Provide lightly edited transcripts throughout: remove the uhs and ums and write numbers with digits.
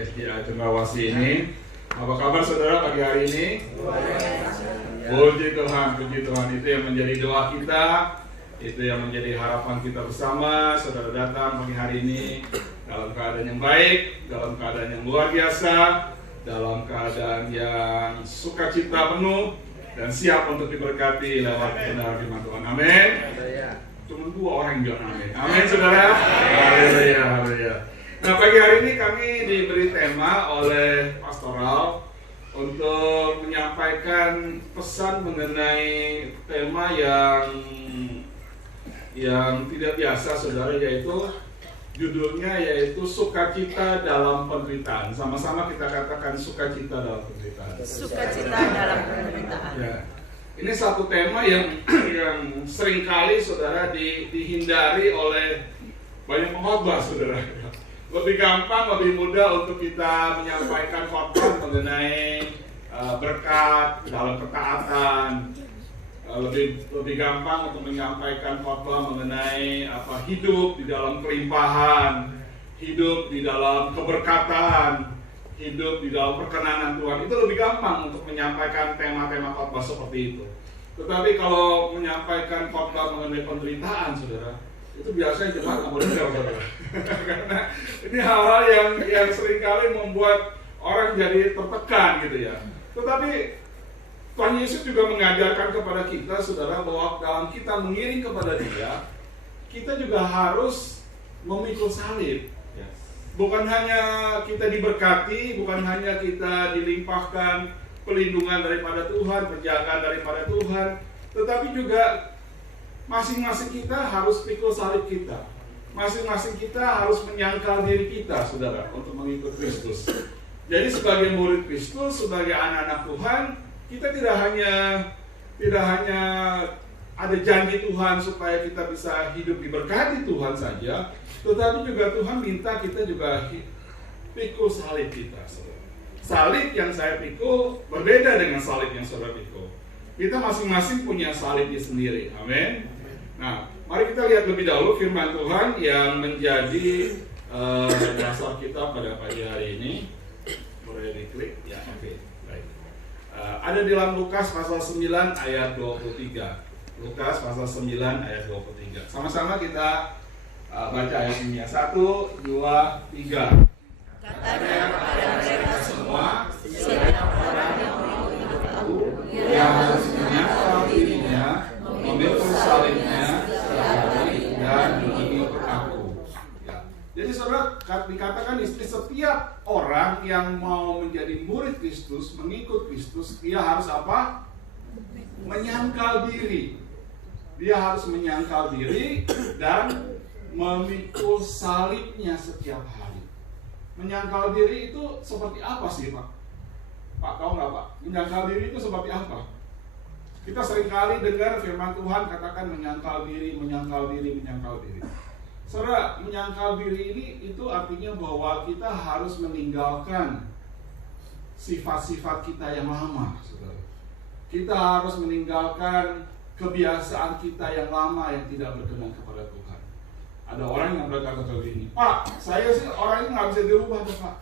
SDA Cendrawasih ini. Apa kabar saudara pagi hari ini? Puji Tuhan, puji Tuhan. Itu yang menjadi doa kita, itu yang menjadi harapan kita bersama. Saudara datang pagi hari ini dalam keadaan yang baik, dalam keadaan yang luar biasa, dalam keadaan yang sukacita penuh, dan siap untuk diberkati lewat kebenaran firman Tuhan. Amin. Cuma 2 orang yang bilang amin. Amin saudara. Haleluya, haleluya. Nah pagi hari ini kami diberi tema oleh pastoral untuk menyampaikan pesan mengenai tema yang tidak biasa saudara, yaitu judulnya yaitu sukacita dalam penderitaan. Sama-sama kita katakan sukacita dalam penderitaan. Sukacita dalam penderitaan. Ya. Ini satu tema yang seringkali saudara dihindari oleh banyak pengkhotbah saudara. Lebih gampang, lebih mudah untuk kita menyampaikan khotbah mengenai berkat dalam ketaatan. Lebih gampang untuk menyampaikan khotbah mengenai hidup di dalam kelimpahan, hidup di dalam keberkatan, hidup di dalam perkenanan Tuhan. Itu lebih gampang untuk menyampaikan tema-tema khotbah seperti itu. Tetapi kalau menyampaikan khotbah mengenai penderitaan, saudara, itu biasanya jemaat nggak mau dengar, saudara. Karena ini hal-hal yang seringkali membuat orang jadi tertekan gitu ya. Tetapi Tuhan Yesus juga mengajarkan kepada kita, saudara, bahwa dalam kita mengiring kepada Dia, kita juga harus memikul salib. Bukan hanya kita diberkati, bukan hanya kita dilimpahkan pelindungan daripada Tuhan, penjagaan daripada Tuhan, tetapi juga masing-masing kita harus pikul salib kita. Masing-masing kita harus menyangkal diri kita, saudara, untuk mengikut Kristus. Jadi sebagai murid Kristus, sebagai anak-anak Tuhan, kita tidak hanya ada janji Tuhan supaya kita bisa hidup diberkati Tuhan saja, tetapi juga Tuhan minta kita juga pikul salib kita. Salib yang saya pikul berbeda dengan salib yang saudara pikul. Kita masing-masing punya salibnya sendiri. Amin. Nah, mari kita lihat lebih dahulu firman Tuhan yang menjadi dasar kita pada pagi hari ini. Boleh diklik? Ya, oke. Baik. Ada di dalam Lukas pasal 9 ayat 23. Lukas pasal 9 ayat 23. Sama-sama kita baca ayatnya. 1, 2, 3. Katanya kepada mereka semua, setiap orang yang mau hidup aku, ia harus menyangkal dirinya, memikul salibnya setiap hari dan mengikut aku. Ya. Jadi saudara, dikatakan di setiap orang yang mau menjadi murid Kristus, mengikut Kristus, dia harus apa? Menyangkal diri. Dia harus menyangkal diri dan memikul salibnya setiap hari. Menyangkal diri itu seperti apa sih, Pak? Pak, tahu nggak, Pak? Menyangkal diri itu seperti apa? Kita seringkali dengar firman Tuhan katakan menyangkal diri, menyangkal diri, menyangkal diri. Saudara, menyangkal diri ini itu artinya bahwa kita harus meninggalkan sifat-sifat kita yang lama, saudara. Kita harus meninggalkan kebiasaan kita yang lama yang tidak berkenan kepada Tuhan. Ada orang yang berkata begini, Pak, saya sih orang ini nggak bisa dirubah, Pak.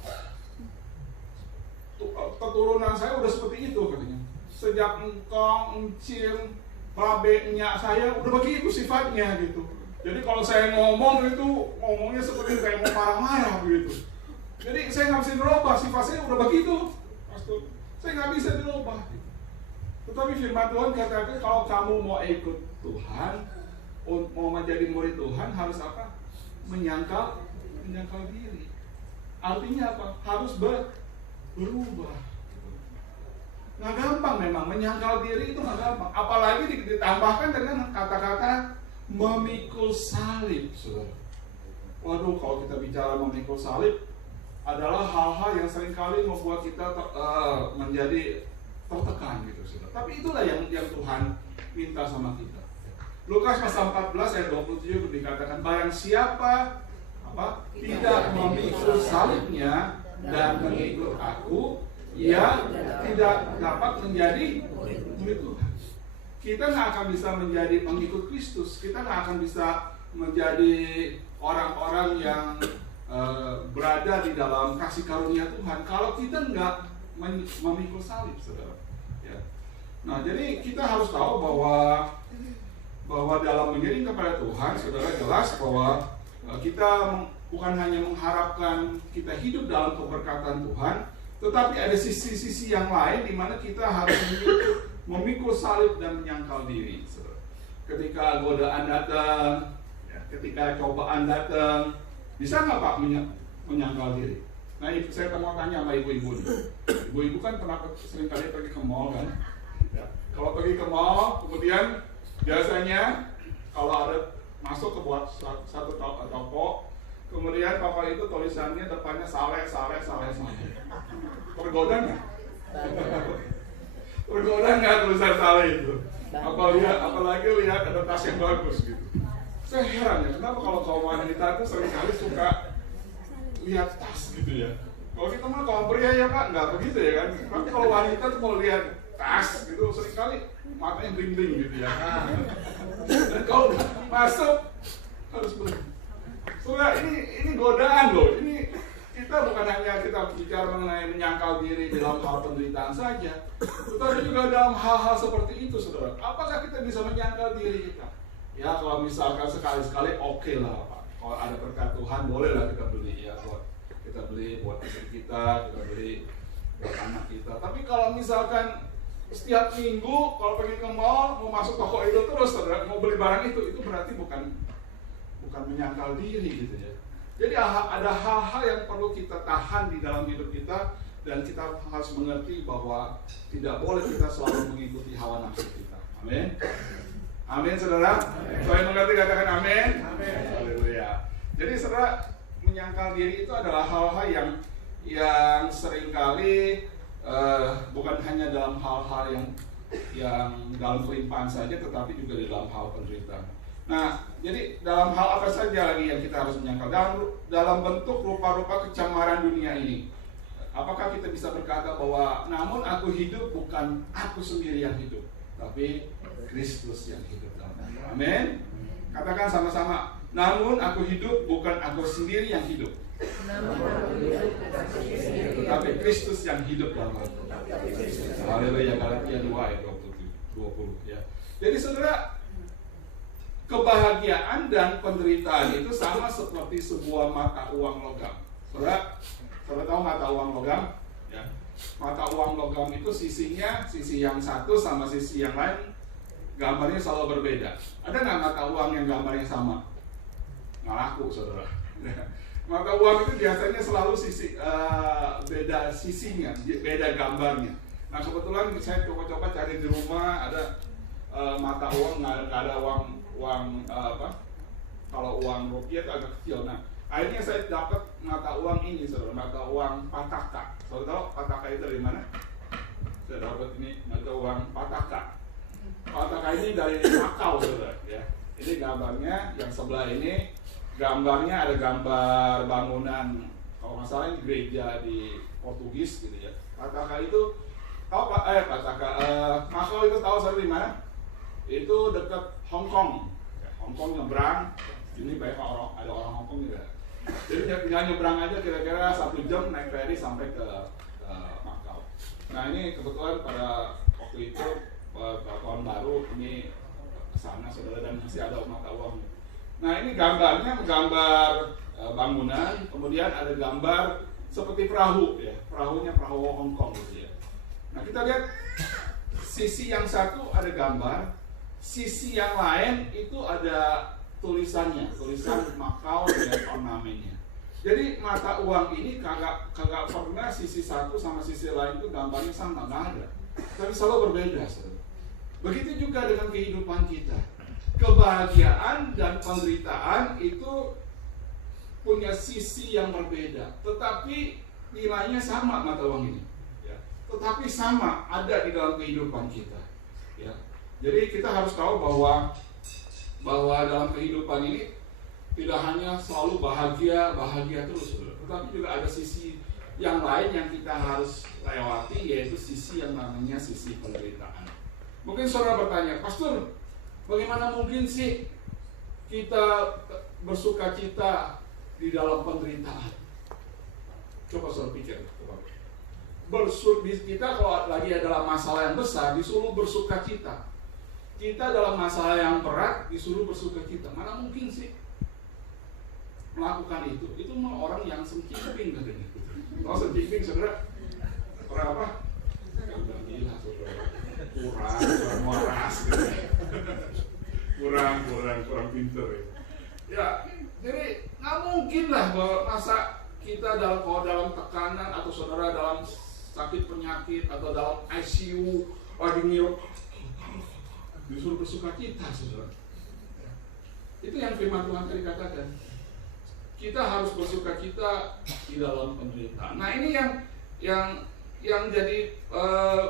Keturunan saya udah seperti itu, katanya. Sejak engkong, encing, babe, nyak saya udah begitu sifatnya gitu. Jadi kalau saya ngomong itu ngomongnya seperti kayak mau marah-marah gitu. Jadi saya nggak bisa dirubah, sifat saya udah begitu, Pastor. Saya nggak bisa dirubah. Tetapi firman Tuhan katakan kalau kamu mau ikut Tuhan, mau menjadi murid Tuhan harus apa? Menyangkal diri. Artinya apa? Harus berubah. Nggak gampang memang, menyangkal diri itu nggak gampang. Apalagi ditambahkan dengan kata-kata memikul salib, saudara. Waduh, kalau kita bicara memikul salib adalah hal-hal yang seringkali membuat kita menjadi tertekan gitu, saudara. Tapi itulah yang Tuhan minta sama kita. Lukas pasal 14 ayat 27 dikatakan barang siapa tidak memikul salibnya dan mengikut aku, ia tidak dapat menjadi murid Tuhan. Kita nggak akan bisa menjadi pengikut Kristus. Kita nggak akan bisa menjadi orang-orang yang berada di dalam kasih karunia Tuhan kalau kita nggak memikul salib, saudara. Ya. Nah, jadi kita harus tahu bahwa dalam mengiring kepada Tuhan, saudara, jelas bahwa kita bukan hanya mengharapkan kita hidup dalam keberkatan Tuhan, tetapi ada sisi-sisi yang lain di mana kita harus memikul salib dan menyangkal diri, saudara. Ketika godaan datang, ya, ketika cobaan datang, bisa nggak Pak menyangkal diri? Nah, saya mau tanya sama ibu-ibu nih. Ibu-ibu kan pernah seringkali pergi ke mall kan? Ya. Kalau pergi ke mall, kemudian biasanya kalau ada masuk ke buat satu toko, kemudian toko itu tulisannya depannya saleh. Tergoda nggak? Tergoda nggak tulisan saleh itu? Apalagi lihat ada tas yang bagus gitu. Saya heran ya, kenapa kalau kaum wanita itu seringkali suka lihat tas gitu ya. Kalau kita mah kaum pria ya Pak, nggak begitu ya kan. Tapi kalau wanita tuh mau lihat tas gitu, seringkali matanya bling-bling gitu ya. Dan kalau masuk harus beli. Soalnya ini godaan loh. Ini kita bukan hanya kita bicara mengenai menyangkal diri dalam hal penderitaan saja, tetapi juga dalam hal-hal seperti itu, saudara. Apakah kita bisa menyangkal diri kita? Ya, kalau misalkan sekali-sekali oke lah Pak. Kalau ada berkat Tuhan bolehlah kita beli ya, kita beli buat istri kita beli buat anak kita. Tapi kalau misalkan setiap minggu kalau pergi ke mall mau masuk toko itu terus, saudara, mau beli barang itu berarti bukan menyangkal diri gitu ya. Jadi ada hal-hal yang perlu kita tahan di dalam hidup kita, dan kita harus mengerti bahwa tidak boleh kita selalu mengikuti hawa nafsu kita. Amin. Amin, saudara. Saya mengerti, katakan amin. Amin. Haleluya. Jadi, saudara, menyangkal diri itu adalah hal-hal yang seringkali bukan hanya dalam hal-hal yang dalam kelimpahan saja, tetapi juga di dalam hal penderitaan. Nah, jadi dalam hal apa saja lagi yang kita harus menyangkal? Dalam bentuk rupa-rupa kecemaran dunia ini. Apakah kita bisa berkata bahwa namun aku hidup bukan aku sendiri yang hidup, tapi Kristus yang hidup dalam aku. Amin. Katakan sama-sama. Namun aku hidup bukan aku sendiri yang hidup, tetapi Kristus yang hidup dalam aku. Haleluya. Galatia 2 ayat 20 ya. Jadi saudara, kebahagiaan dan penderitaan itu sama seperti sebuah mata uang logam. Saudara tahu mata uang logam? Ya. Mata uang logam itu sisi yang satu sama sisi yang lain gambarnya selalu berbeda. Ada nggak mata uang yang gambarnya sama? Nggak laku, saudara. Mata uang itu biasanya selalu beda sisinya, beda gambarnya. Nah, kebetulan saya coba cari di rumah ada mata uang, nggak ada uang kalau uang rupiah itu agak kecil. Nah, akhirnya saya dapat mata uang ini, saudara, mata uang Pataka. Saudara tahu Pataka itu dari mana? Saya dapat ini mata uang Pataka. Pataka ini dari Makau, saudara. Ya, ini gambarnya yang sebelah ini. Gambarnya ada gambar bangunan, kalau nggak salah ini gereja di Portugis gitu ya. Pataka itu Makau itu tahu saya di mana? Itu dekat Hong Kong. Hong Kong nyebrang, ini banyak ada orang Hong Kong juga. Jadi tinggal nyebrang aja kira-kira 1 jam naik ferry sampai ke Makau. Nah, ini kebetulan pada waktu itu tahun baru ini kesana, saudara, dan masih ada mata uang. Nah, ini gambarnya gambar bangunan, kemudian ada gambar seperti perahu ya, perahunya perahu Hong Kong gitu ya. Nah, kita lihat sisi yang satu ada gambar, sisi yang lain itu ada tulisan Makau dan ornamennya. Jadi mata uang ini kagak pernah sisi satu sama sisi lain itu gambarnya sama, nggak ada. Tapi selalu berbeda, saudara. Begitu juga dengan kehidupan kita. Kebahagiaan dan penderitaan itu punya sisi yang berbeda, tetapi nilainya sama mata uang ini. Ya. Tetapi sama ada di dalam kehidupan kita. Ya. Jadi kita harus tahu bahwa dalam kehidupan ini tidak hanya selalu bahagia terus, tetapi juga ada sisi yang lain yang kita harus lewati, yaitu sisi yang namanya sisi penderitaan. Mungkin saudara bertanya, Pastor, bagaimana mungkin sih kita bersuka cita di dalam penderitaan. Coba saudara pikir. Kita kalau lagi dalam masalah yang besar disuruh bersuka cita. Kita dalam masalah yang berat disuruh bersuka cita. Mana mungkin sih melakukan itu? Itu mah orang yang sengkiping katanya. Kalau sengkiping saudara, orang apa? Udah gila saudara. Kurang waras gitu. kurang pinter ya. Ya, jadi nggak mungkin lah bahwa masa kita dalam tekanan atau saudara dalam sakit penyakit atau dalam ICU lagi ngirup disuruh bersuka cita saudara. Itu yang firman Tuhan tadi katakan. Kita harus bersuka cita di dalam penderitaan. Nah ini yang jadi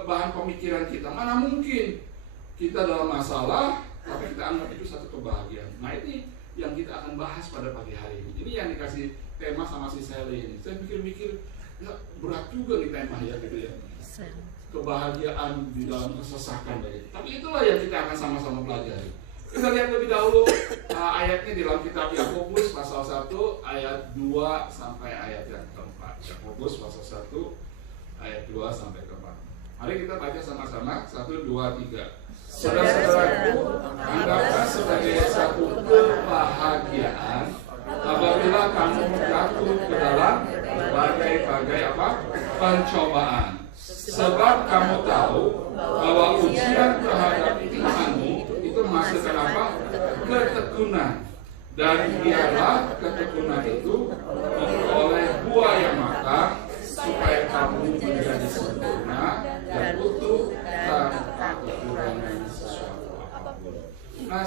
bahan pemikiran kita. Mana mungkin kita dalam masalah tapi kita anggap itu satu kebahagiaan. Nah ini yang kita akan bahas pada pagi hari ini. Ini yang dikasih tema sama si Sally ini. Saya pikir-pikir ya, berat juga nih tema ya gitu ya. Kebahagiaan di dalam kesesakan dari. Tapi itulah yang kita akan sama-sama pelajari. Kita lihat lebih dahulu ayatnya di dalam kitab Yakobus pasal 1 ayat 2 sampai ayat yang keempat. Yakobus pasal 1 ayat 2 sampai keempat. Mari kita baca sama-sama 1, 2, 3. Saudara-saudaraku, anggaplah sebagai satu kebahagiaan apabila kamu jatuh ke dalam berbagai pencobaan. Sebab kamu tahu bahwa ujian terhadap imanmu itu menghasilkan apa? Ketekunan. Dan biarlah ketekunan itu memperoleh buah yang matang supaya kamu menjadi sempurna dan utuh tanpa kekurangan sesuatu apapun. Nah,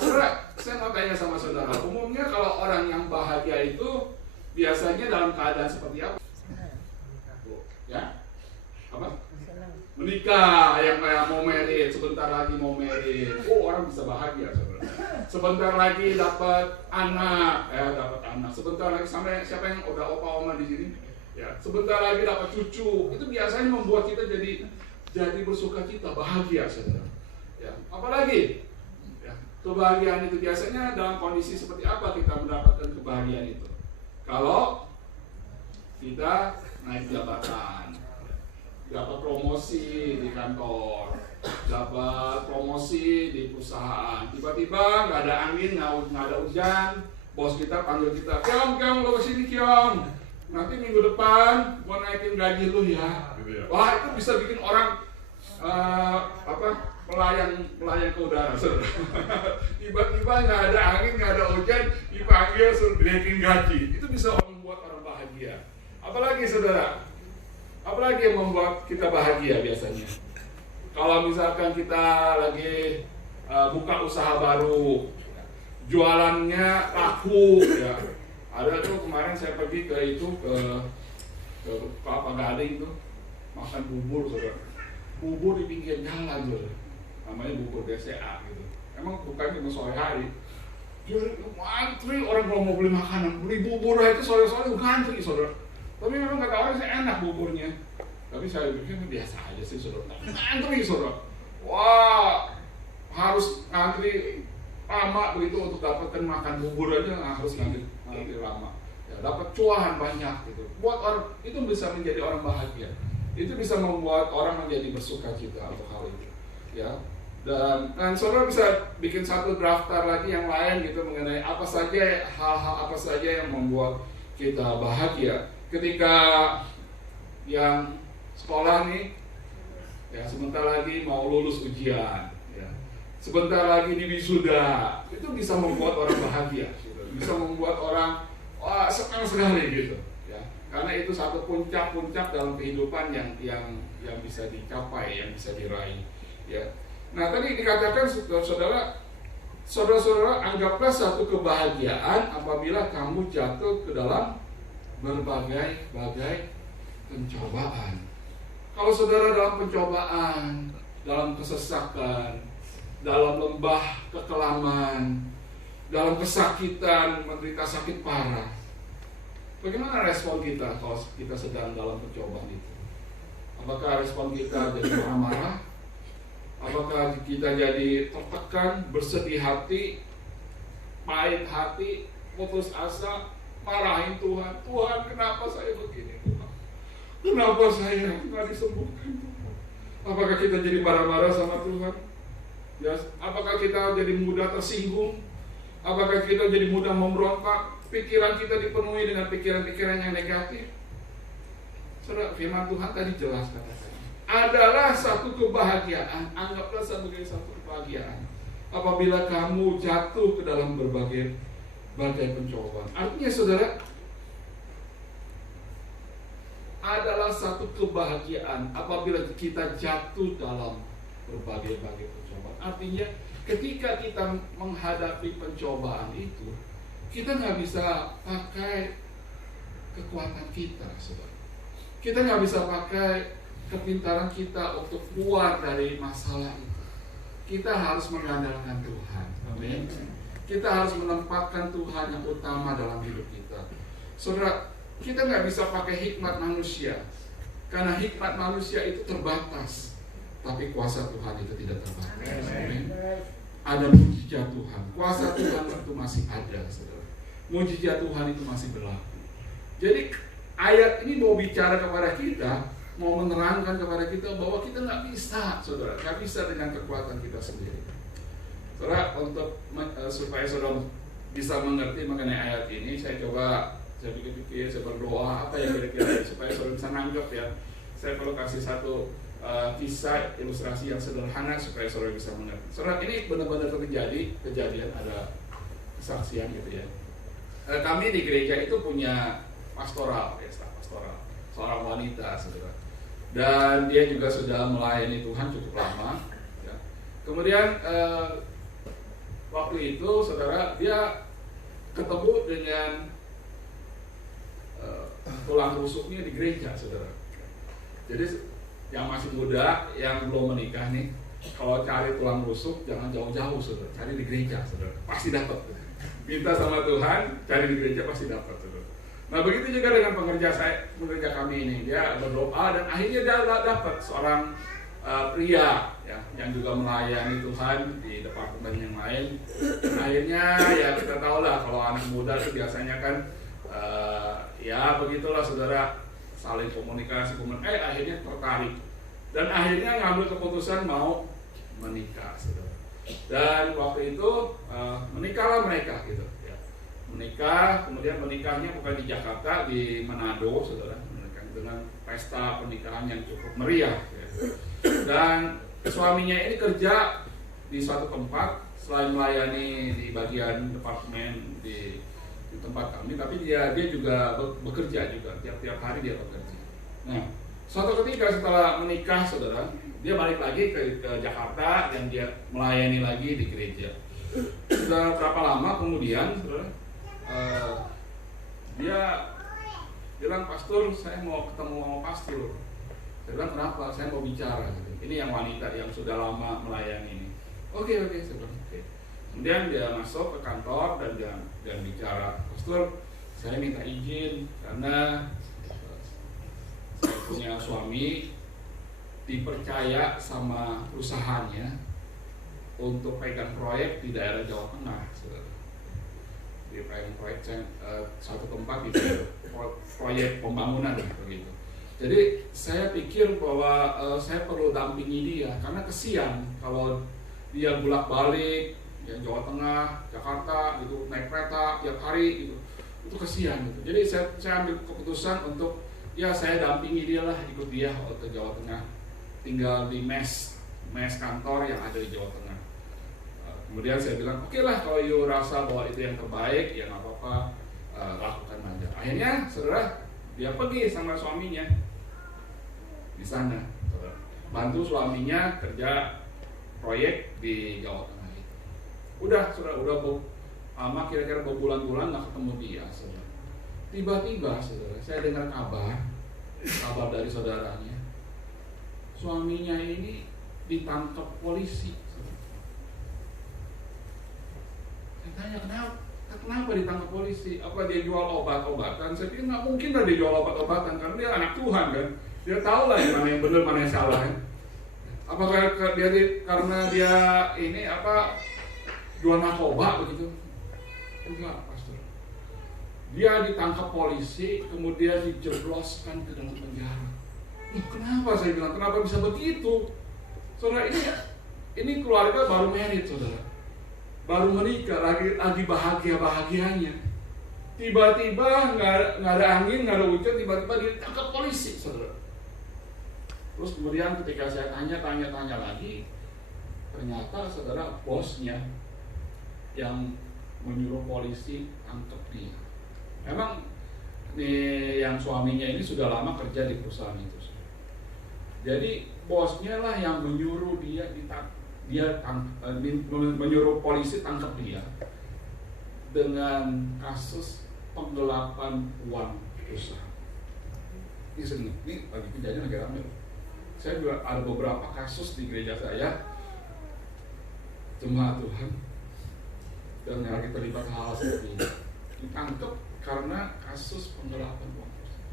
saya mau tanya sama saudara, umumnya kalau orang yang bahagia itu biasanya dalam keadaan seperti apa? Ya? Apa? Menikah, yang kayak mau married, sebentar lagi mau married. Oh, orang bisa bahagia saudara. Sebentar lagi dapat anak, Sebentar lagi sampai siapa yang udah opa-oma di sini? Ya, sebentar lagi dapat cucu. Itu biasanya membuat kita jadi bersuka cita, bahagia saudara. Ya, apalagi ya, kebahagiaan itu biasanya dalam kondisi seperti apa kita mendapatkan kebahagiaan itu? Kalau kita naik jabatan, dapat promosi di kantor, dapat promosi di perusahaan, tiba-tiba nggak ada angin, nggak ada hujan, bos kita panggil kita, Kiong, lo kesini Kiong, nanti minggu depan mau naikin gaji lu ya. Wah, itu bisa bikin orang pelayan ke udara. Tiba-tiba nggak ada angin, nggak ada hujan, dipanggil suruh naikin gaji. Itu bisa membuat orang bahagia. Apalagi saudara, apalagi yang membuat kita bahagia biasanya? Kalau misalkan kita lagi buka usaha baru, jualannya laku, ya. Ada tuh kemarin saya pergi ke Kelapa Gading tuh, makan bubur saudara. Bubur di pinggir jalan saudara. Namanya bubur BCA gitu. Emang bukan cuma sore hari. Jadi antri orang kalau mau beli makanan, beli bubur itu sore-sore ngantri saudara. Tapi memang kata orang sih enak buburnya. Tapi saya pikir biasa aja sih saudara. Ngantri saudara. Wah, harus ngantri lama begitu untuk dapatkan makan bubur aja harus ngantri lama. Ya, dapat cuan banyak gitu. Buat orang itu bisa menjadi orang bahagia. Itu bisa membuat orang menjadi bersuka cita untuk hal itu. Ya. Dan saudara bisa bikin satu daftar lagi yang lain gitu mengenai apa saja hal-hal apa saja yang membuat kita bahagia. Ketika yang sekolah nih, ya sebentar lagi mau lulus ujian, ya. Sebentar lagi di wisuda, itu bisa membuat orang bahagia, gitu. Bisa membuat orang wah senang sekali gitu, ya. Karena itu satu puncak-puncak dalam kehidupan yang bisa dicapai, yang bisa diraih, ya. Nah tadi dikatakan saudara-saudara anggaplah satu kebahagiaan apabila kamu jatuh ke dalam berbagai pencobaan. Kalau saudara dalam pencobaan, dalam kesesakan, dalam lembah kekelaman, dalam kesakitan, menderita sakit parah, bagaimana respon kita kalau kita sedang dalam pencobaan itu? Apakah respon kita jadi marah-marah? Apakah kita jadi tertekan, bersedih hati, pahit hati, putus asa, marahin Tuhan. Tuhan, kenapa saya begini Tuhan? Kenapa saya nggak disembuhkan Tuhan? Apakah kita jadi marah-marah sama Tuhan? Ya, apakah kita jadi mudah tersinggung? Apakah kita jadi mudah memberontak? Pikiran kita dipenuhi dengan pikiran-pikiran yang negatif. Saudara, firman Tuhan tadi jelas katakan, adalah satu kebahagiaan, anggaplah sebagai satu kebahagiaan apabila kamu jatuh ke dalam berbagai pencobaan. Artinya saudara, adalah satu kebahagiaan apabila kita jatuh dalam berbagai pencobaan. Artinya ketika kita menghadapi pencobaan itu, kita nggak bisa pakai kekuatan kita, saudara. Kita nggak bisa pakai kepintaran kita untuk keluar dari masalah itu. Kita harus mengandalkan Tuhan. Amin. Kita harus menempatkan Tuhan yang utama dalam hidup kita. Saudara, kita nggak bisa pakai hikmat manusia, karena hikmat manusia itu terbatas, tapi kuasa Tuhan itu tidak terbatas. Amin. Ada mujizat Tuhan, kuasa Tuhan itu masih ada, saudara. Mujizat Tuhan itu masih berlaku. Jadi ayat ini mau bicara kepada kita, mau menerangkan kepada kita bahwa kita nggak bisa, saudara, nggak bisa dengan kekuatan kita sendiri. Saudara, untuk supaya saudara bisa mengerti mengenai ayat ini, saya pikir-pikir, saya berdoa apa yang kira-kira supaya saudara bisa nangkep ya. Saya perlu kasih satu kisah ilustrasi yang sederhana supaya saudara bisa mengerti. Saudara, ini benar-benar terjadi kejadian, ada kesaksian gitu ya. Kami di gereja itu punya pastoral, ya, staf pastoral, seorang wanita, saudara. Dan dia juga sudah melayani Tuhan cukup lama. Ya. Kemudian waktu itu, saudara, dia ketemu dengan tulang rusuknya di gereja, saudara. Jadi yang masih muda, yang belum menikah nih, kalau cari tulang rusuk jangan jauh-jauh, saudara. Cari di gereja, saudara. Pasti dapat. Minta sama Tuhan, cari di gereja pasti dapat, saudara. Nah, begitu juga dengan pekerja kami ini. Dia berdoa dan akhirnya dia dapat seorang pria ya, yang juga melayani Tuhan di departemen yang lain. Akhirnya ya kita tahu lah kalau anak muda itu biasanya kan ya begitulah, saudara, saling komunikasi, akhirnya tertarik dan akhirnya ngambil keputusan mau menikah, saudara. Dan waktu itu menikahlah mereka gitu. Menikah, kemudian menikahnya bukan di Jakarta, di Manado, saudara, dengan pesta pernikahan yang cukup meriah. Ya. Dan suaminya ini kerja di suatu tempat, selain melayani di bagian departemen di tempat kami, tapi dia juga bekerja juga, tiap hari dia bekerja. Nah, suatu ketika setelah menikah, saudara, dia balik lagi ke Jakarta dan dia melayani lagi di gereja. Sudah berapa lama kemudian, saudara, dia bilang, "Pastor, saya mau ketemu sama pastor." Saya bilang, "Kenapa?" "Saya mau bicara." Ini yang wanita yang sudah lama melayani ini. Oke, saya bilang, oke. Kemudian dia masuk ke kantor dan bicara, "Pastor, saya minta izin karena saya punya suami dipercaya sama perusahaannya untuk pegang proyek di daerah Jawa Tengah, saudara. Di proyek satu tempat di proyek pembangunan begitu. Jadi saya pikir bahwa saya perlu dampingi dia karena kesian kalau dia bolak-balik ya, Jawa Tengah, Jakarta gitu, naik kereta tiap hari gitu. Itu kesian gitu. Jadi saya ambil keputusan untuk ya saya dampingi dia lah, ikut dia ke Jawa Tengah. Tinggal di mes kantor yang ada di Jawa Tengah. Kemudian saya bilang, oke lah, kalau you rasa bahwa itu yang terbaik, ya nggak apa-apa, lakukan aja. Akhirnya, saudara, dia pergi sama suaminya di sana, saudara. Bantu suaminya kerja proyek di Jawa Tengah itu. Udah, saudara, lama kira-kira berbulan-bulan nggak ketemu dia, saudara. Tiba-tiba, saudara, saya dengar kabar dari saudaranya, suaminya ini ditangkap polisi. Tanya kenapa ditangkap polisi? Apa dia jual obat-obatan? Saya pikir nggak mungkin lah dia jual obat-obatan karena dia anak Tuhan kan. Dia tahu lah yang mana yang benar mana yang salah. Kan? Apakah karena dia ini jual narkoba begitu? Enggak, pastor. Dia ditangkap polisi, kemudian dijebloskan ke dalam penjara. Kenapa saya bilang, kenapa bisa begitu? Saudara, ini keluarga baru married, saudara. Baru menikah, lagi bahagia-bahagianya. Tiba-tiba nggak ada angin, nggak ada hujan, tiba-tiba ditangkap polisi, saudara. Terus kemudian ketika saya tanya lagi, ternyata saudara bosnya yang menyuruh polisi tangkap dia. Memang yang suaminya ini sudah lama kerja di perusahaan itu. Jadi bosnya lah yang menyuruh menyuruh polisi tangkap dia dengan kasus penggelapan uang usaha. Ini lagi kejadian lagi ramai. Saya juga ada beberapa kasus di gereja saya, jemaat Tuhan, dan yang lagi terlibat hal seperti ini, ditangkap karena kasus penggelapan uang usaha.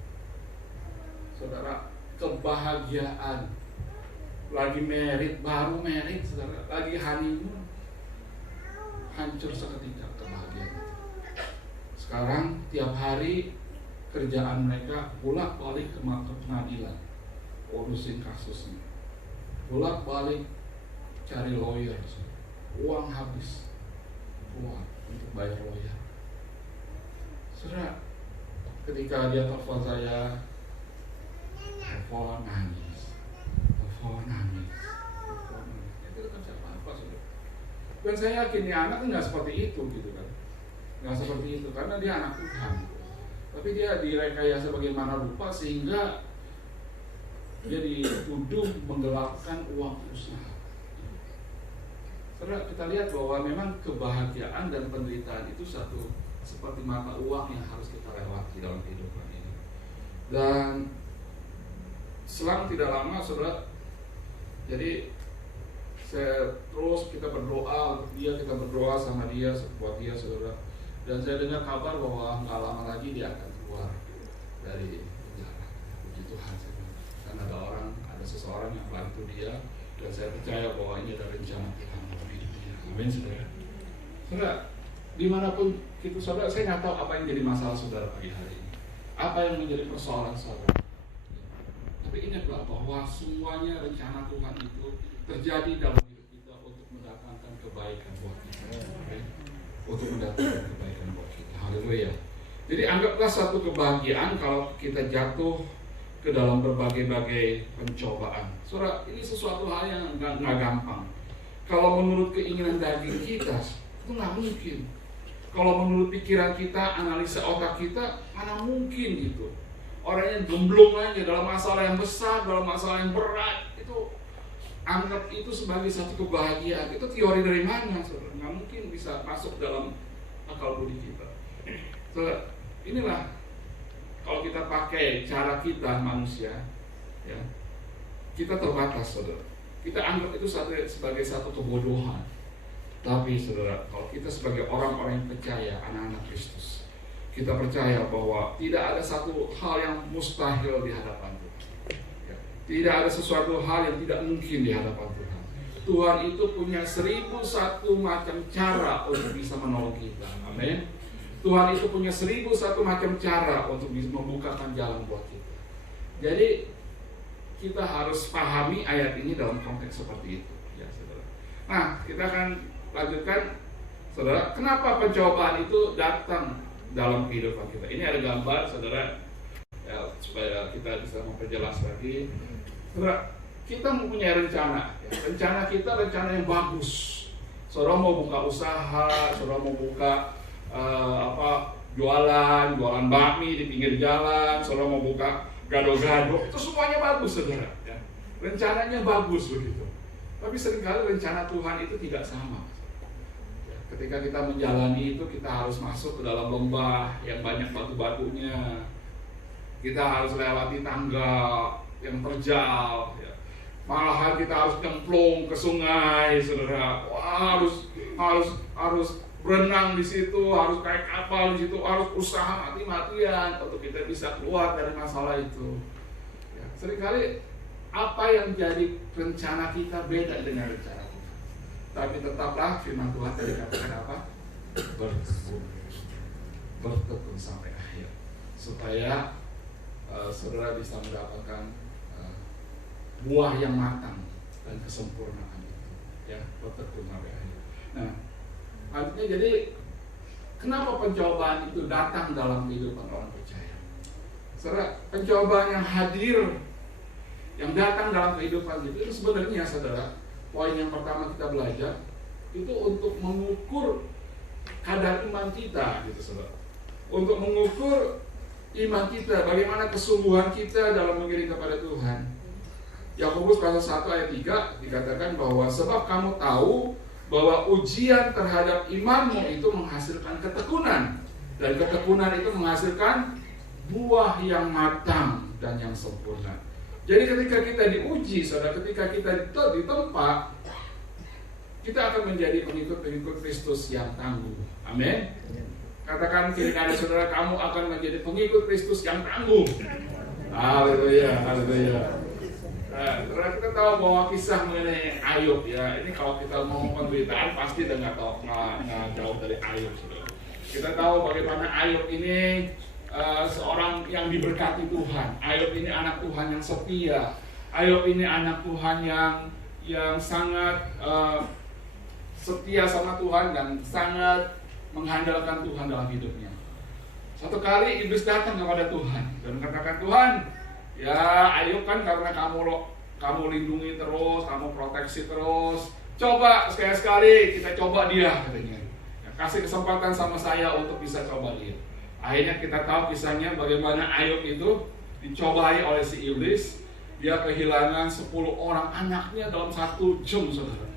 Saudara, kebahagiaan, lagi baru married, saudara, lagi honeymoon, hancur seketika kebahagiaan. Sekarang tiap hari kerjaan mereka bolak-balik ke pengadilan, urusin kasusnya, bolak-balik cari lawyer, uang habis keluar untuk bayar lawyer. Saudara, ketika dia telepon saya, telepon nangis. Itu kan siapa-apa, saudara. Dan saya yakin dia anak nggak seperti itu, gitu kan. Nggak seperti itu, karena dia anak Tuhan. Tapi dia direkayasa bagaimana rupa sehingga dia dituduh menggelapkan uang usaha. Saudara, kita lihat bahwa memang kebahagiaan dan penderitaan itu satu seperti mata uang yang harus kita lewati dalam kehidupan ini. Dan selang tidak lama, saudara, jadi kita berdoa untuk dia, kita berdoa sama dia, buat dia, saudara. Dan saya dengar kabar bahwa nggak lama lagi dia akan keluar dari penjara. Puji Tuhan, karena ada seseorang yang bantu dia, dan saya percaya bahwa ini adalah rencana Tuhan. Amin, saudara. Saudara, dimanapun itu, saudara, saya nggak tahu apa yang jadi masalah saudara pagi hari ini, apa yang menjadi persoalan saudara. Tapi ingatlah bahwa semuanya rencana Tuhan itu terjadi dalam hidup kita untuk mendatangkan kebaikan buat kita. Okay? Untuk mendatangkan kebaikan buat kita. Haleluya. Jadi anggaplah satu kebahagiaan kalau kita jatuh ke dalam berbagai-bagai pencobaan. Saudara, ini sesuatu hal yang nggak gampang. Kalau menurut keinginan daging kita, itu nggak mungkin. Kalau menurut pikiran kita, analisa otak kita, mana mungkin gitu. Orang yang gemblung aja dalam masalah yang besar, dalam masalah yang berat, itu anggap itu sebagai satu kebahagiaan. Itu teori dari mana, saudara? Nggak mungkin bisa masuk dalam akal budi kita. Saudara, inilah kalau kita pakai cara kita manusia, ya, kita terbatas, saudara. Kita anggap itu sebagai satu kebodohan. Tapi saudara, kalau kita sebagai orang-orang yang percaya, anak-anak Kristus, kita percaya bahwa tidak ada satu hal yang mustahil di hadapan Tuhan. Ya, tidak ada sesuatu hal yang tidak mungkin di hadapan Tuhan. Tuhan itu punya 1001 macam cara untuk bisa menolong kita. Amin. Tuhan itu punya 1001 macam cara untuk bisa membukakan jalan buat kita. Jadi kita harus pahami ayat ini dalam konteks seperti itu, ya saudara. Nah, kita akan lanjutkan, saudara. Kenapa pencobaan itu datang dalam kehidupan kita? Ini ada gambar, saudara, ya, supaya kita bisa memperjelas lagi. Saudara, kita mempunyai rencana. Ya. Rencana kita rencana yang bagus. Saudara mau buka usaha, saudara mau buka jualan bakmi di pinggir jalan, saudara mau buka gado-gado, itu semuanya bagus, saudara. Ya. Rencananya bagus begitu. Tapi seringkali rencana Tuhan itu tidak sama. Ya. Ketika kita menjalani itu, kita harus masuk ke dalam lembah yang banyak batu-batunya. Kita harus lewati tangga yang terjal. Ya. Malahan kita harus nyemplung ke sungai, saudara. Wah, harus berenang di situ, harus kayak kapal di situ, harus usaha mati-matian untuk kita bisa keluar dari masalah itu. Ya, seringkali apa yang jadi rencana kita beda dengan rencana Tuhan. Tapi tetaplah firman Tuhan tadi katakan apa? Berkebun. bertekun sampai akhir, supaya saudara bisa mendapatkan buah yang matang dan kesempurnaan itu, ya, bertekun sampai akhir. Nah, artinya jadi kenapa pencobaan itu datang dalam kehidupan orang percaya? Saudara, pencobaan yang hadir, yang datang dalam kehidupan itu sebenarnya, saudara, poin yang pertama kita belajar itu untuk mengukur kadar iman kita, gitu, saudara. Untuk mengukur iman kita, bagaimana kesungguhan kita dalam mengiring kepada Tuhan. Yakobus pasal 1 ayat 3 dikatakan bahwa sebab kamu tahu bahwa ujian terhadap imanmu itu menghasilkan ketekunan, dan ketekunan itu menghasilkan buah yang matang dan yang sempurna. Jadi ketika kita diuji, saudara, ketika kita ditempa, kita akan menjadi pengikut-pengikut Kristus yang tangguh. Amin. Katakan kiri kanan saudara, kamu akan menjadi pengikut Kristus yang tangguh. Haleluya, haleluya. Nah, saudara, kita tahu bahwa kisah mengenai Ayub, ya, ini kalau kita mau pemberitaan pasti udah nggak jauh dari Ayub, saudara. Kita tahu bagaimana Ayub ini seorang yang diberkati Tuhan. Ayub ini anak Tuhan yang setia. Ayub ini anak Tuhan yang sangat setia sama Tuhan dan sangat mengandalkan Tuhan dalam hidupnya. Suatu kali iblis datang kepada Tuhan dan mengatakan, Tuhan, ya Ayub kan karena kamu lindungi terus, kamu proteksi terus, coba sekali-sekali kita coba dia, katanya. Ya, kasih kesempatan sama saya untuk bisa coba dia. Akhirnya kita tahu kisahnya bagaimana Ayub itu dicobai oleh si iblis. Dia kehilangan 10 orang anaknya dalam 1 jam, saudara.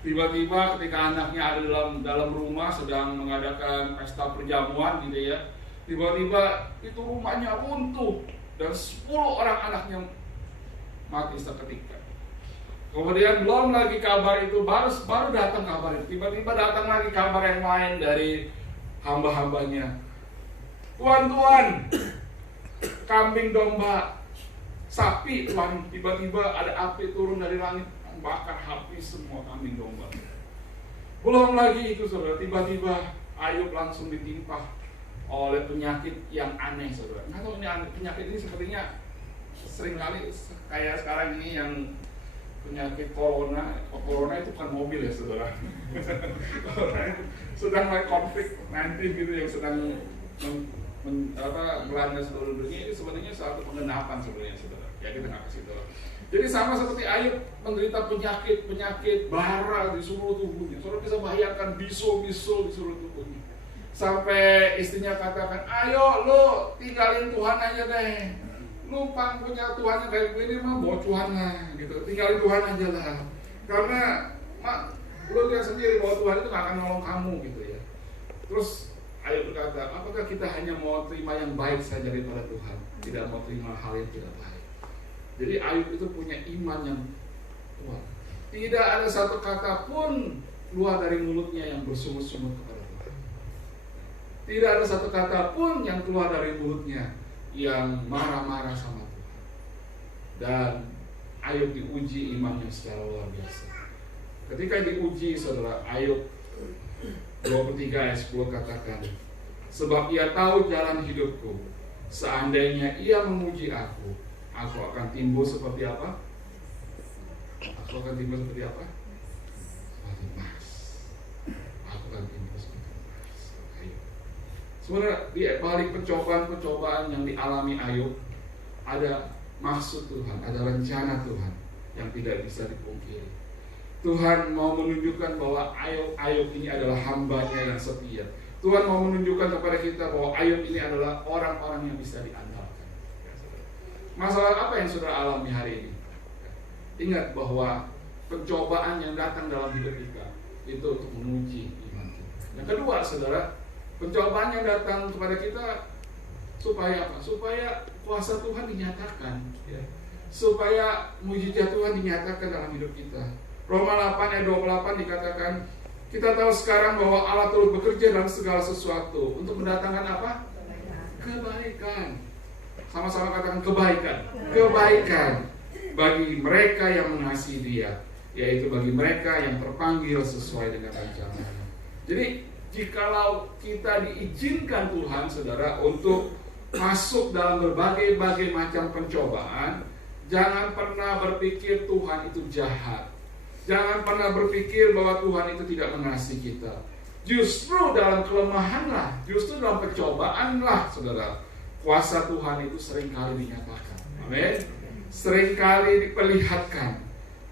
Tiba-tiba ketika anaknya ada dalam rumah sedang mengadakan pesta perjamuan, gitu ya. Tiba-tiba itu rumahnya runtuh dan 10 orang anaknya mati seketika. Kemudian belum lagi kabar itu, baru datang kabar itu. Tiba-tiba datang lagi kabar yang lain dari hamba-hambanya. Tuan, kambing domba, sapi, Tuhan, tiba-tiba ada api turun dari langit, bakar habis semua kambing domba. Belum lagi itu, saudara, tiba-tiba Ayub langsung ditimpa oleh penyakit yang aneh, saudara. Nggak tahu ini aneh, penyakit ini sepertinya seringkali kayak sekarang ini yang penyakit corona itu bukan mobil, ya, saudara. Sedang lagi konflik 19 gitu yang sedang melanda seluruh dunia. Ini sebenarnya suatu penggenapan sebenarnya, saudara. Ya, kita nggak kasih tahu. Jadi sama seperti Ayub menderita penyakit bara di seluruh tubuhnya. Saudara bisa bayangkan bisul-bisul di seluruh tubuhnya. Sampai istrinya katakan, ayo lu tinggalin Tuhan aja deh. Lu punya Tuhannya kayak begini mah bawa Tuhan lah, gitu. Tinggalin Tuhan aja lah. Karena lu lihat sendiri bahwa Tuhan itu gak akan nolong kamu, gitu ya. Terus Ayub berkata, apakah kita hanya mau terima yang baik saja daripada Tuhan, tidak mau terima hal yang tidak baik? Jadi Ayub itu punya iman yang kuat. Tidak ada satu kata pun keluar dari mulutnya yang bersungut-sungut kepada Tuhan. Tidak ada satu kata pun yang keluar dari mulutnya yang marah-marah sama Tuhan. Dan Ayub diuji imannya secara luar biasa. Ketika diuji, saudara, Ayub 23 ayat 10 katakan, sebab ia tahu jalan hidupku, seandainya ia memuji aku akan timbul seperti apa? Aku akan timbul seperti apa? Seperti emas. Aku akan timbul seperti emas. Ayub. Sebenarnya di balik pencobaan-pencobaan yang dialami Ayub, ada maksud Tuhan, ada rencana Tuhan yang tidak bisa dipungkiri. Tuhan mau menunjukkan bahwa Ayub ini adalah hambanya yang setia. Tuhan mau menunjukkan kepada kita bahwa Ayub ini adalah orang-orang yang bisa diandalkan. Masalah apa yang saudara alami hari ini? Ingat bahwa pencobaan yang datang dalam hidup kita itu untuk menguji iman kita. Yang kedua, saudara, pencobaan yang datang kepada kita supaya apa? Supaya kuasa Tuhan dinyatakan, ya. Supaya mujizat Tuhan dinyatakan dalam hidup kita. Roma 8 ayat 28 dikatakan, kita tahu sekarang bahwa Allah turut bekerja dalam segala sesuatu untuk mendatangkan apa? Kebaikan. Sama-sama katakan kebaikan. Kebaikan bagi mereka yang mengasihi Dia, yaitu bagi mereka yang terpanggil sesuai dengan rencananya. Jadi jikalau kita diizinkan Tuhan, saudara, untuk masuk dalam berbagai macam pencobaan, jangan pernah berpikir Tuhan itu jahat. Jangan pernah berpikir bahwa Tuhan itu tidak mengasihi kita. Justru dalam kelemahanlah, justru dalam pencobaanlah, saudara, kuasa Tuhan itu seringkali dinyatakan. Amin. Seringkali diperlihatkan.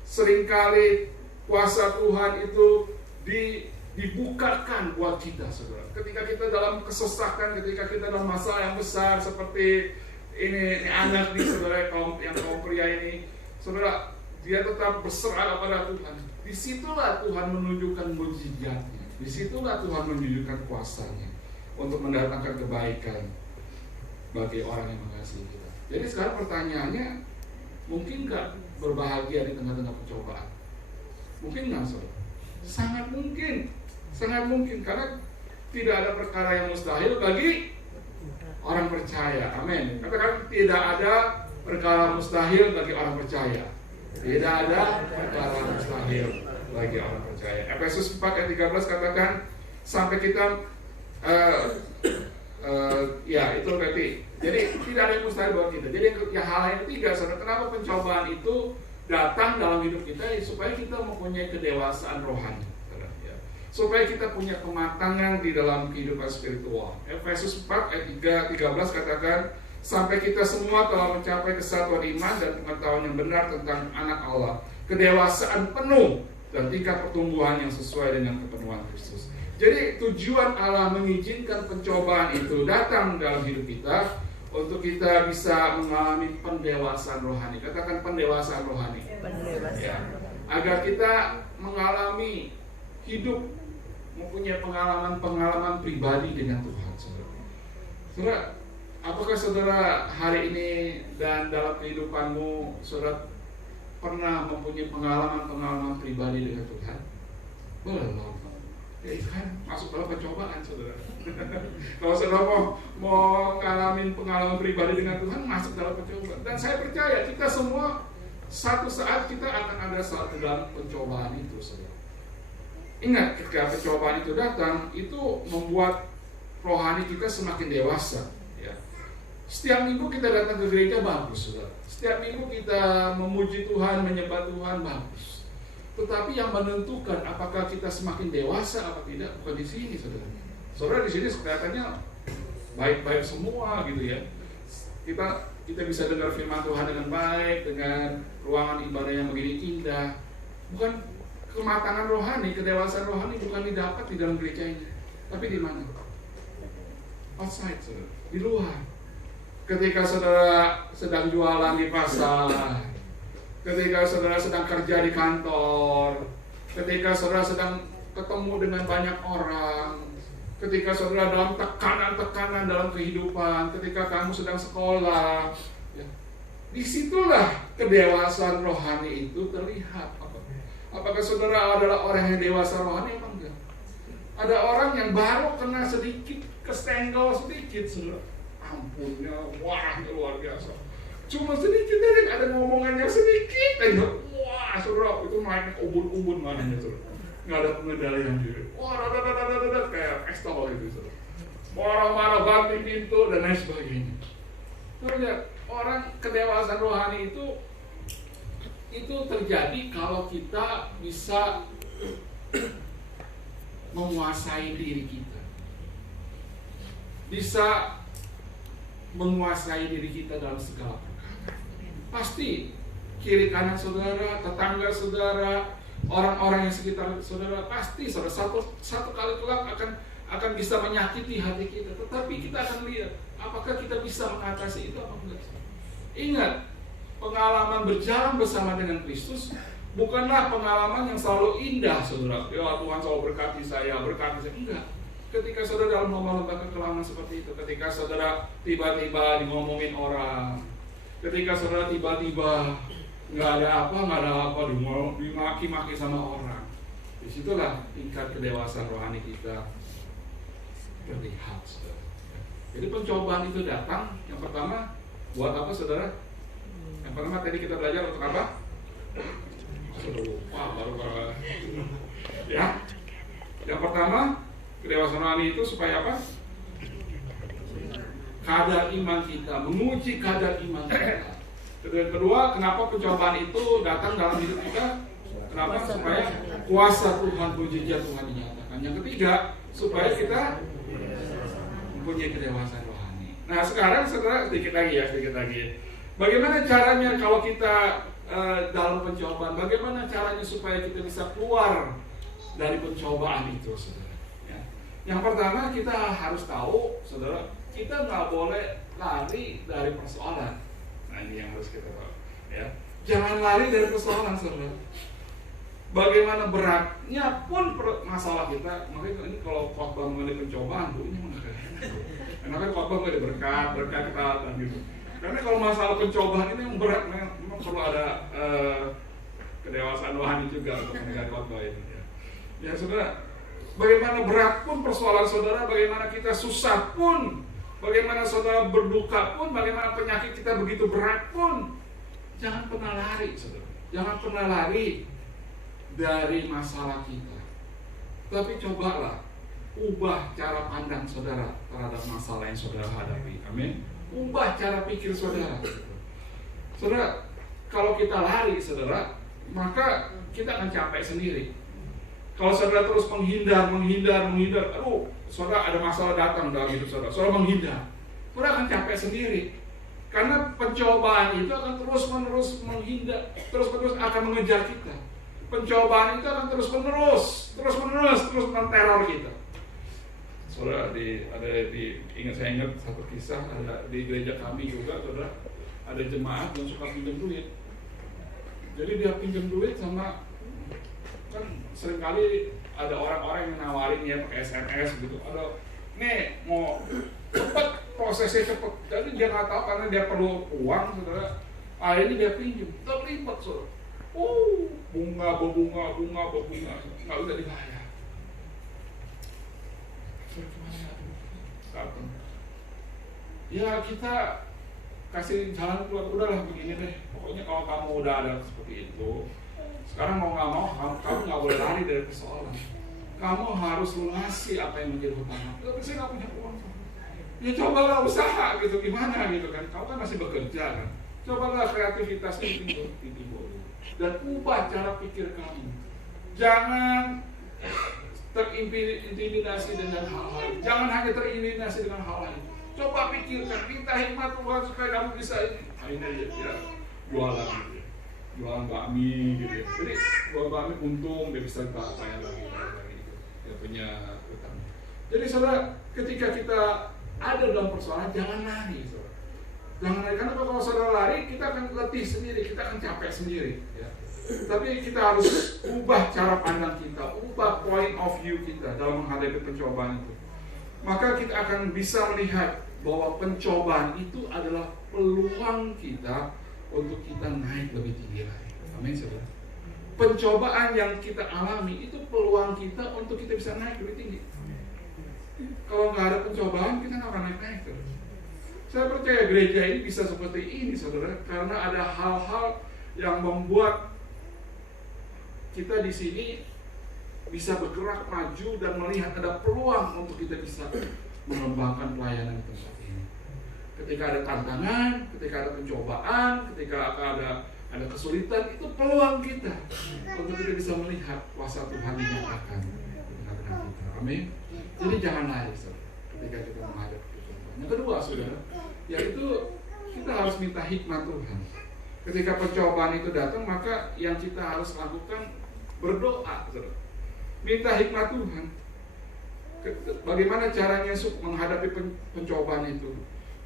Seringkali kuasa Tuhan itu dibukakan buat kita, saudara. Ketika kita dalam kesesakan, ketika kita dalam masalah yang besar seperti ini anak nih, saudara, kaum pria ini, saudara, dia tetap berserah kepada Tuhan. Disitulah Tuhan menunjukkan mujizatnya. Disitulah Tuhan menunjukkan kuasanya untuk mendatangkan kebaikan bagi orang yang mengasihi kita. Jadi sekarang pertanyaannya, mungkin nggak berbahagia di tengah-tengah pencobaan? Mungkin nggak, saudara? Sangat mungkin. Sangat mungkin, karena tidak ada perkara yang mustahil bagi orang percaya. Amin. Katakan, tidak ada perkara mustahil bagi orang percaya. Tidak ada perkara mustahil bagi orang percaya. Efesus 4 ayat 13 katakan, sampai kita ya itu berarti. Jadi tidak ada yang mustahil buat kita. Jadi hal yang ketiga, saudara, kenapa pencobaan itu datang dalam hidup kita? Supaya kita mempunyai kedewasaan rohani. Supaya kita punya kematangan di dalam kehidupan spiritual. Efesus 4 ayat 13 katakan, sampai kita semua telah mencapai kesatuan iman dan pengetahuan yang benar tentang anak Allah, kedewasaan penuh dan tingkat pertumbuhan yang sesuai dengan kepenuhan Kristus. Jadi tujuan Allah mengizinkan pencobaan itu datang dalam hidup kita untuk kita bisa mengalami pendewasaan rohani. Katakan pendewasaan rohani. Ya. Agar kita mengalami hidup, mempunyai pengalaman pribadi dengan Tuhan, saudara. Saudara, apakah saudara hari ini dan dalam kehidupanmu, saudara pernah mempunyai pengalaman pribadi dengan Tuhan? Belum. Ya itu kan masuk dalam pencobaan, saudara. Kalau saudara mau ngalamin pengalaman pribadi dengan Tuhan, masuk dalam pencobaan. Dan saya percaya kita semua satu saat kita akan ada satu dalam pencobaan itu, saudara. Ingat, ketika pencobaan itu datang, itu membuat rohani kita semakin dewasa. Ya. Setiap minggu kita datang ke gereja, bagus, saudara. Setiap minggu kita memuji Tuhan, menyembah Tuhan, bagus. Tetapi yang menentukan apakah kita semakin dewasa atau tidak, bukan di sini, saudara. Saudara di sini kelihatannya baik-baik semua, gitu ya. Kita bisa dengar firman Tuhan dengan baik, dengan ruangan ibadah yang begini indah. Bukan kematangan rohani, kedewasaan rohani bukan didapat di dalam gereja ini, tapi di mana? Outside, saudara, di luar. Ketika saudara sedang jualan di pasar, ketika saudara sedang kerja di kantor, ketika saudara sedang ketemu dengan banyak orang, ketika saudara dalam tekanan dalam kehidupan, ketika kamu sedang sekolah, ya, disitulah kedewasaan rohani itu terlihat. Apakah saudara adalah orang yang dewasa rohani? Emang enggak? Ada orang yang baru kena sedikit, kesenggol sedikit, saudara. Ampunnya, wah, luar biasa. Cuma sedikit aja, ada ngomongannya sedikit aja. Wah, saudara, itu mainnya ubun-ubun mainnya, saudara. Nggak ada pengendalian diri. Wah, kayak pesta gitu, saudara. Marah-marah, banting pintu, dan lain sebagainya. Saudara, orang kedewasaan rohani itu terjadi kalau kita bisa menguasai diri kita, bisa menguasai diri kita dalam segala perkara. Pasti kiri kanan saudara, tetangga saudara, orang-orang yang sekitar saudara, pasti saudara satu kali kelak akan bisa menyakiti hati kita. Tetapi kita akan lihat apakah kita bisa mengatasi itu apa enggak. Ingat, pengalaman berjalan bersama dengan Kristus bukanlah pengalaman yang selalu indah, saudara. Ya, Tuhan selalu berkati saya. Enggak. Ketika saudara dalam lomba-lomba kekelaman seperti itu, ketika saudara tiba-tiba ngomongin orang, ketika saudara tiba-tiba nggak ada apa, dimaki-maki sama orang, disitulah tingkat kedewasaan rohani kita terlihat, saudara. Jadi pencobaan itu datang, yang pertama buat apa, saudara? Yang pertama tadi kita belajar untuk apa? Sudah lupa baru ya. Yang pertama Kedewasaan rohani itu supaya apa? Kadar iman kita, menguji kadar iman kita. Kedua, kenapa pencobaan itu datang dalam hidup kita? Kenapa? Supaya kuasa Tuhan, mujizat Tuhan dinyatakan. Yang ketiga, supaya kita mempunyai kedewasaan rohani. Nah sekarang saudara sedikit lagi. Bagaimana caranya kalau kita dalam pencobaan? Bagaimana caranya supaya kita bisa keluar dari pencobaan itu, saudara? Ya. Yang pertama kita harus tahu, saudara, kita nggak boleh lari dari persoalan. Nah ini yang harus kita tahu. Ya. Jangan lari dari persoalan, saudara. Bagaimana beratnya pun masalah kita, makanya ini kalau khotbah mengenai pencobaan, ini memang gak enak. Karena kan khotbah mengenai berkat kesehatan gitu. Karena kalau masalah pencobaan ini yang berat, memang perlu ada kedewasaan rohani juga untuk mendengar khotbah ini. Ya saudara, bagaimana berat pun persoalan saudara, bagaimana kita susah pun, bagaimana saudara berduka pun, bagaimana penyakit kita begitu berat pun, jangan pernah lari, saudara. Jangan pernah lari dari masalah kita. Tapi cobalah ubah cara pandang saudara terhadap masalah yang saudara hadapi. Amin. Ubah cara pikir saudara. Saudara, kalau kita lari saudara, maka kita akan capek sendiri. Kalau saudara terus menghindar, aduh, saudara ada masalah datang dalam hidup saudara, saudara menghindar, saudara akan capek sendiri. Karena pencobaan itu akan terus-menerus menghindar, terus-menerus akan mengejar kita. Pencobaan itu akan terus-menerus menteror kita. Saudara, saya ingat satu kisah, ada di gereja kami juga, saudara, ada jemaat yang suka pinjam duit. Jadi dia pinjam duit sama, kan seringkali ada orang-orang yang nawarin ya pakai SMS gitu. Ada, nih mau cepet, prosesnya cepet. Jadi dia nggak tahu karena dia perlu uang, saudara. Akhirnya dia pinjam, terlibat saudara. Bunga, nggak bisa dibayar. Ya kita kasih jalan keluar, udahlah begini deh. Pokoknya kalau kamu udah ada seperti itu, sekarang mau nggak mau kamu nggak boleh lari dari persoalan. Kamu harus lunasi apa yang menjadi hutang. Tapi saya nggak punya uang. Ya cobalah usaha gitu, gimana gitu kan? Kamu kan masih bekerja kan? Cobalah kreativitasnya timbul. Dan ubah cara pikir kamu. Jangan terintimidasi dengan hal-hal lain. Jangan hanya terintimidasi dengan hal lain. Coba pikirkan, minta hikmat Tuhan supaya kamu bisa ini. Akhirnya ya jualan gitu ya. Jualan bakmi gitu ya. Jadi jualan bakmi untung, dia bisa bayar lagi gitu. Dia punya utang. Jadi saudara, ketika kita ada dalam persoalan, jangan lari saudara. Jangan lari, karena kalau saudara lari, kita akan letih sendiri, kita akan capek sendiri ya. Tapi kita harus ubah cara pandang kita, ubah point of view kita dalam menghadapi pencobaan itu. Maka kita akan bisa melihat bahwa pencobaan itu adalah peluang kita untuk kita naik lebih tinggi lagi. Amin saudara. Pencobaan yang kita alami itu peluang kita untuk kita bisa naik lebih tinggi. Kalau nggak ada pencobaan, kita nggak akan naik-naik saudara. Saya percaya gereja ini bisa seperti ini saudara, karena ada hal-hal yang membuat kita di sini bisa bergerak maju dan melihat ada peluang untuk kita bisa mengembangkan pelayanan di tempat ini. Ketika ada tantangan, ketika ada pencobaan, ketika ada kesulitan, itu peluang kita untuk kita bisa melihat kuasa Tuhan dinyatakan di tengah-tengah kita. Amin. Jadi jangan lari ketika kita menghadapi pencobaan. Yang kedua saudara, yaitu kita harus minta hikmat Tuhan. Ketika pencobaan itu datang, maka yang kita harus lakukan berdoa, saudara. Minta hikmat Tuhan. Bagaimana caranya menghadapi pencobaan itu?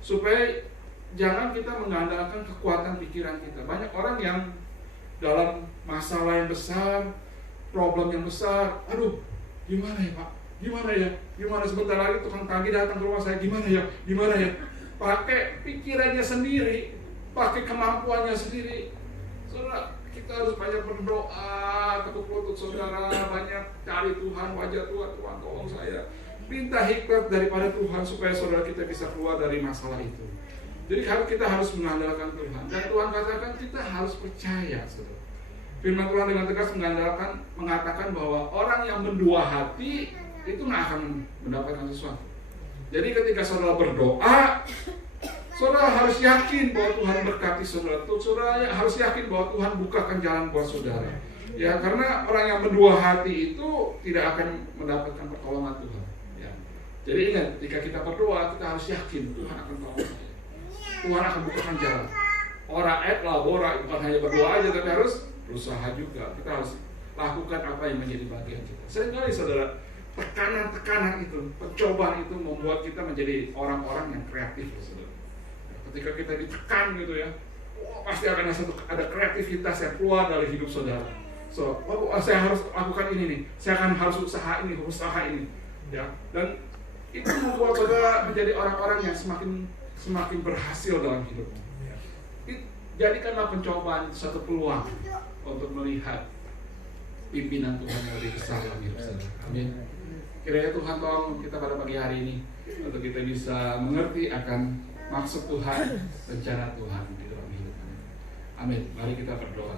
Supaya jangan kita mengandalkan kekuatan pikiran kita. Banyak orang yang dalam masalah yang besar, problem yang besar, aduh, gimana ya Pak? Gimana sebentar lagi tukang tagih datang ke rumah saya, gimana ya? Pakai pikirannya sendiri, pakai kemampuannya sendiri. Saudara, kita harus banyak berdoa, ketuk lutut saudara, banyak cari Tuhan, wajah Tuhan, Tuhan tolong saya. Minta hikmat daripada Tuhan supaya saudara kita bisa keluar dari masalah itu. Jadi kita harus mengandalkan Tuhan. Dan Tuhan katakan kita harus percaya, saudara. Firman Tuhan dengan tegas mengatakan bahwa orang yang mendua hati itu nggak akan mendapatkan sesuatu. Jadi ketika saudara berdoa, saudara harus yakin bahwa Tuhan berkati saudara. Saudara harus yakin bahwa Tuhan bukakan jalan buat saudara. Ya, karena orang yang berdua hati itu tidak akan mendapatkan pertolongan Tuhan. Ya. Jadi ingat, ketika kita berdoa, kita harus yakin Tuhan akan tolong saya. Tuhan akan bukakan jalan. Ora et labora, bukan hanya berdoa aja, tapi harus berusaha juga. Kita harus lakukan apa yang menjadi bagian kita. Seringkali saudara, tekanan-tekanan itu, pencobaan itu membuat kita menjadi orang-orang yang kreatif, saudara. Ketika kita ditekan gitu ya, pasti akan ada kreativitas yang keluar dari hidup saudara. So, saya harus lakukan ini nih, saya akan harus usaha ini, ya. Dan itu membuat saudara menjadi orang-orang yang semakin berhasil dalam hidup. Jadikanlah pencobaan itu satu peluang untuk melihat pimpinan Tuhan yang lebih besar dalam hidup saudara. Amin. Kiranya Tuhan tolong kita pada pagi hari ini untuk kita bisa mengerti akan maksud Tuhan, rencana Tuhan di dalam hidup. Amin. Mari kita berdoa.